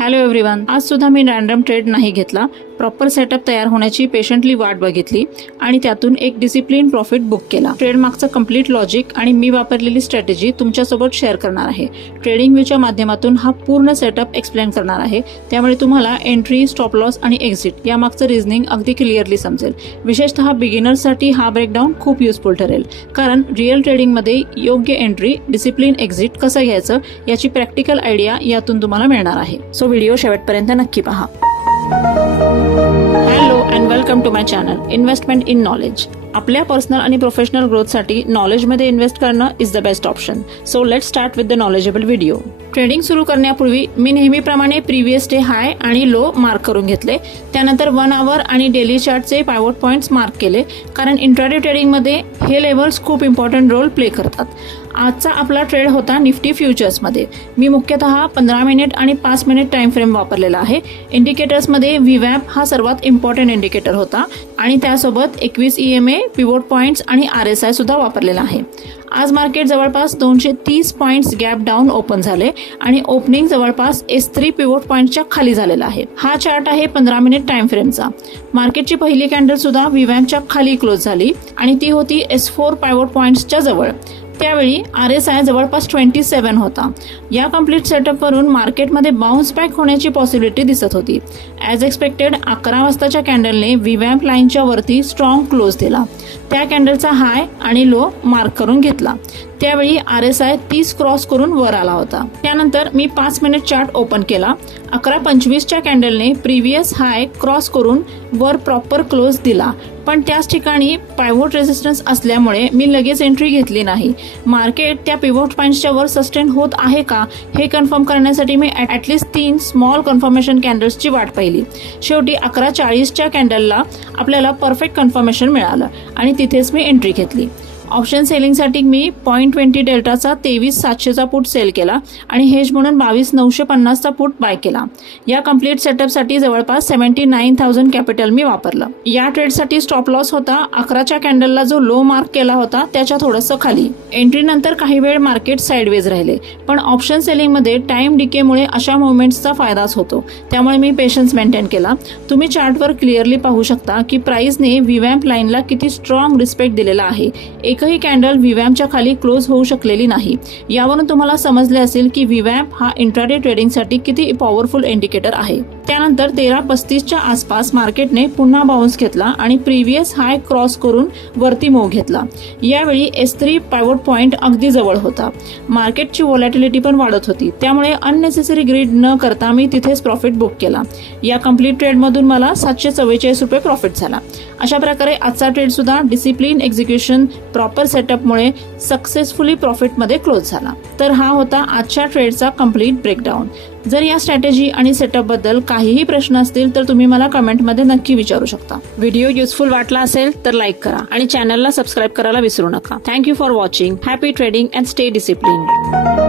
Hello everyone, आज सुद्धा मी random trade नाही घेतला. प्रॉपर सेटअप तयार होण्याची पेशंटली वाट बघितली आणि त्यातून एक डिसिप्लिन प्रॉफिट बुक केला. ट्रेड मागचं कम्प्लीट लॉजिक आणि मी वापरलेली स्ट्रॅटेजी तुमच्यासोबत शेअर करणार आहे. ट्रेडिंग व्ह्यूच्या माध्यमातून हा पूर्ण सेटअप एक्सप्लेन करणार आहे, त्यामुळे तुम्हाला एंट्री, स्टॉप लॉस आणि एक्झिट या मागचं रिझनिंग अगदी क्लिअरली समजेल. विशेषतः बिगिनर्ससाठी हा ब्रेकडाऊन खूप युजफुल ठरेल, कारण रिअल ट्रेडिंगमध्ये योग्य एंट्री, डिसिप्लिन एक्झिट कसं घ्यायचं याची प्रॅक्टिकल आयडिया यातून तुम्हाला मिळणार आहे. सो व्हिडिओ शेवटपर्यंत नक्की पहा. Hello and welcome to my channel investment in knowledge. आपल्या पर्सनल आणि प्रोफेशनल ग्रोथसाठी नॉलेजमध्ये इन्व्हेस्ट करणं is the best option. So let's start with the knowledgeable video. Trading सुरू करण्यापूर्वी मी नेहमीप्रमाणे प्रिव्हियस डे हाय आणि लो मार्क करून घेतले. त्यानंतर 1 आवर आणि डेली चार्टचे पायवॉट पॉइंट्स मार्क केले, कारण इंट्राडे ट्रेडिंगमध्ये हे लेव्हल्स खूप इम्पॉर्टंट रोल प्ले करतात. आजचा आपला ट्रेड होता निफ्टी फ्युचर्समध्ये. मी मुख्यतः 15 मिनिट आणि 5 मिनिट टाइम फ्रेम वापरलेला आहे. इंडिकेटर्समध्ये व्हीवॅप हा सर्वात इम्पॉर्टंट इंडिकेटर होता आणि त्यासोबत 21 EMA, पिवोट पॉइंट्स आणि RSI सुद्धा वापरलेला आहे. आज मार्केट जवळपास 230 पॉइंट्स गॅप डाऊन ओपन झाले आणि ओपनिंग जवळपास S3 पिवोट पॉइंटच्या खाली झालेला आहे. हा चार्ट आहे 15 मिनिट टाइम फ्रेमचा. मार्केटची पहिली कॅन्डल सुद्धा व्हीवॅपच्या खाली क्लोज झाली आणि ती होती S4 पिवोट पॉइंट्सच्या जवळ. त्यावेळी RSI जवळपास 27 होता. या कम्प्लीट सेटअपवरून मार्केटमध्ये बाउन्स बॅक होण्याची पॉसिबिलिटी दिसत होती. ॲज एक्सपेक्टेड 11 वाजताच्या कॅन्डलने व्हीवॅप लाईनच्या वरती स्ट्रॉंग क्लोज दिला. त्या कॅन्डलचा हाय आणि लो मार्क करून घेतला. त्यावेळी RSI 30 क्रॉस करून वर आला होता. त्यानंतर मी 5 मिनिट चार्ट ओपन केला. 11:25च्या कॅन्डलने प्रिव्हियस हाय क्रॉस करून वर प्रॉपर क्लोज दिला, पण त्याच ठिकाणी पायवोट रेजिस्टन्स असल्यामुळे मी लगेच एंट्री घेतली नाही. मार्केट त्या पिवोट पॉइंट्सच्या वर सस्टेन होत आहे का हे कन्फर्म करण्यासाठी मी ॲटलिस्ट 3 स्मॉल कन्फर्मेशन कॅन्डल्सची वाट पाहिली. शेवटी 11:40च्या कॅन्डलला आपल्याला परफेक्ट कन्फर्मेशन मिळालं आणि तिथेच मी एंट्री घेतली. ऑप्शन सेलिंगसाठी मी 0.20 डेल्टाचा 23,700चा पुट सेल केला आणि हेज म्हणून 22,950चा पुट बाय केला. या कम्प्लीट सेटअपसाठी जवळपास 79,000 कॅपिटल मी वापरलं. या ट्रेडसाठी स्टॉप लॉस होता 11च्या कॅन्डलला जो लो मार्क केला होता त्याच्या थोडंसं खाली. एंट्री नंतर काही वेळ मार्केट साइडवेज राहिले, पण ऑप्शन सेलिंगमध्ये टाइम डिकेमुळे अशा मुवमेंट्सचा फायदाच होतो. त्यामुळे मी पेशन्स मेंटेन केला. तुम्ही चार्टवर क्लिअरली पाहू शकता की प्राइसने व्हीवॅप लाईनला किती स्ट्रॉंग रिस्पेक्ट दिलेला आहे. एकही कॅन्डल व्हीवॅपच्या खाली क्लोज होऊ शकलेली नाही. यावरून तुम्हाला समजले असेल की व्हीवॅप हा इंट्राडे ट्रेडिंगसाठी किती पॉवरफुल इंडिकेटर आहे. त्यानंतर 13:35च्या आसपास मार्केटने पुन्हा बाउन्स घेतला आणि प्रिव्हियस हाय क्रॉस करून वरती मूव्ह घेतला. यावेळी S3 पिवोट पॉइंट अगदी जवळ होता. मार्केटची व्हॉलॅटिलिटी पण वाढत होती, त्यामुळे अननेसेसरी ग्रीड न करता मी तिथेच प्रॉफिट बुक केला. या कम्प्लीट ट्रेडमधून मला ₹744 प्रॉफिट झाला. अशा प्रकारे आजचा ट्रेड सुद्धा डिसिप्लिन एक्झिक्युशन, प्रॉपर सेटअपमुळे सक्सेसफुली प्रॉफिटमध्ये क्लोज झाला. तर हा होता आजच्या ट्रेडचा कम्प्लीट ब्रेकडाऊन. जर या स्ट्रॅटेजी आणि सेटअप बद्दल काहीही प्रश्न असतील तर तुम्ही मला कमेंटमध्ये नक्की विचारू शकता. व्हिडिओ युजफुल वाटला असेल तर लाईक करा आणि चॅनलला सबस्क्राईब करायला विसरू नका. Thank you for watching. Happy trading and stay discipline.